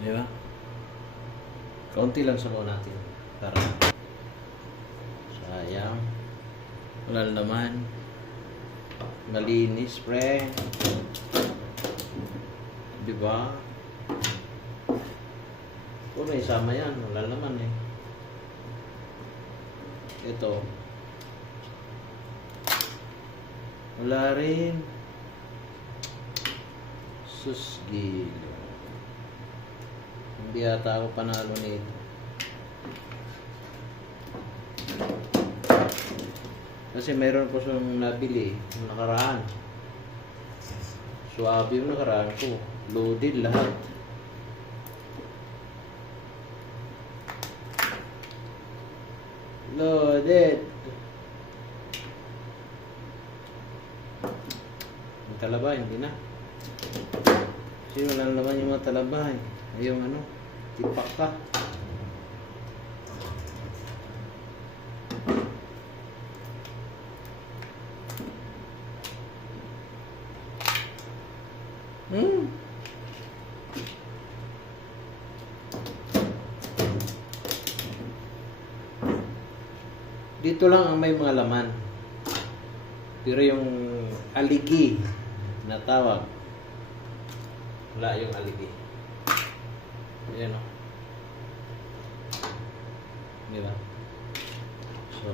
Di ba? Kaunti lang sabaw natin. Para sayang. Wala naman. Malinis, pre. Di ba? Kung may isama yan, wala naman eh. Ito. Wala rin. Susgilo. Hindi yata ako panalo nito. Kasi mayroon po siyang nabili yung nakaraan. Suwabe yung nakaraan ko. Loaded lahat. Loaded. Yung talaba, hindi na. Kasi wala naman yung mga talaba eh. Ay yung ano, tipak ka. Dito lang ang may mga laman. Pero yung aligi na tawag, wala yung aligi. Ayan o. Di ba? So,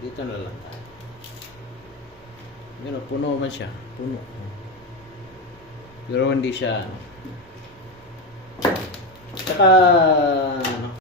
dito na lang tayo. Ayan o, puno man siya. Puno. Pero hindi siya, ano. Saka,